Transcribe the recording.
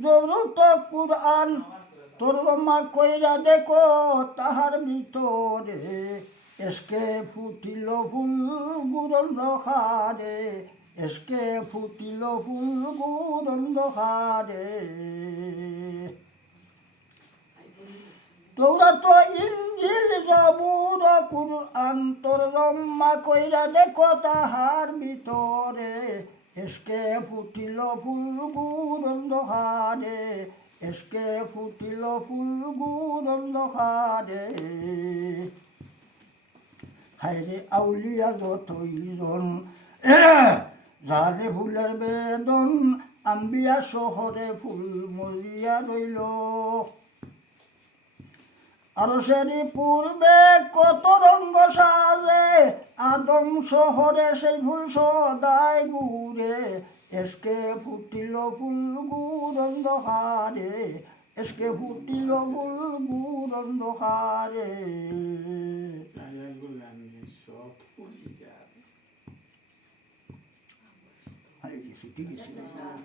জরুত কুরআন তর্জমা কইরা দেখো তাহার ভিতরে এসকে ফুটিল ফুল গুরন্ধকারে এসকে ফুটিল ফুল গুরন্ধকারে তৌরাত ইনজিল জবুর কুরআন তর্জমা কইরা দেখো তাহার ভিতরে এসকে ফুটিল ফুল গুরন্ধকারে এসকে ফুটিল ফুল গুরন্ধকারে হায়রে আউলিয়া যতইজন জালে ফুলের বেদন আম্বিয়া শহরে ফুল মরিয়া রইল আর সেরি পূর্বে কত রঙ্গ সাজে আদম শহরে সেই ফুল সদায় ঘুরে এসকে ফুটিল ফুল গুরন্ধকারে এসকে ফুটিল ফুল গুরন্ধকারে ঠিক আছে